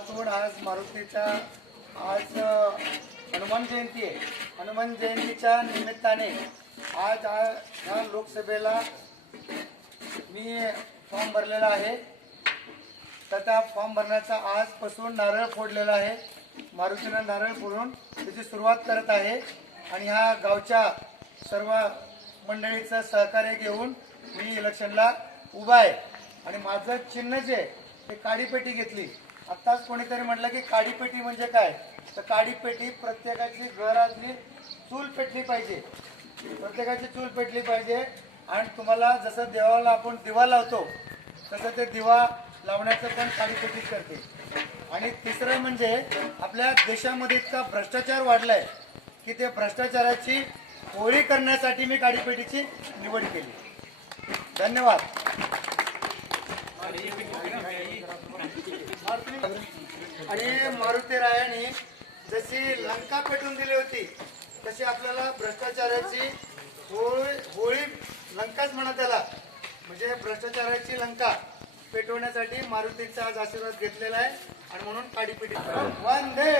लातूर आज मारुतीचा आज हनुमान जयंती आहे. हनुमान जयंतीच्या निमित्ताने आज ह्या लोकसभेला मी फॉर्म भरलेला आहे. तर त्या फॉर्म भरण्याचा आजपासून नारळ फोडलेला आहे. मारुतीनं नारळ फोडून त्याची सुरुवात करत आहे. आणि ह्या गावच्या सर्व मंडळीचं सहकार्य घेऊन मी इलेक्शनला उभा आहे. आणि माझं चिन्ह जे ते काडीपेटी घेतली. आत्ताच कोणीतरी म्हटलं की काडीपेटी म्हणजे काय? तर काडीपेटी प्रत्येकाची घरातली चूल पेटली पाहिजे. प्रत्येकाची चूल पेटली पाहिजे. आणि तुम्हाला जसं देवाला आपण दिवा लावतो तसं ते दिवा लावण्याचं पण काडीपेटीच करते. आणि तिसरं म्हणजे आपल्या देशामध्ये इतका भ्रष्टाचार वाढलाय की ते भ्रष्टाचाराची होळी करण्यासाठी मी काडीपेटीची निवड केली. धन्यवाद. आणि मारुती रायाने जशी लंका पेटून दिली होती तशी आपल्याला भ्रष्टाचाराची होळी होळी लंकाच म्हणा त्याला. म्हणजे भ्रष्टाचाराची लंका पेटवण्यासाठी मारुतीचा आज आशीर्वाद घेतलेला आहे. आणि म्हणून काडीपिटी वंदे!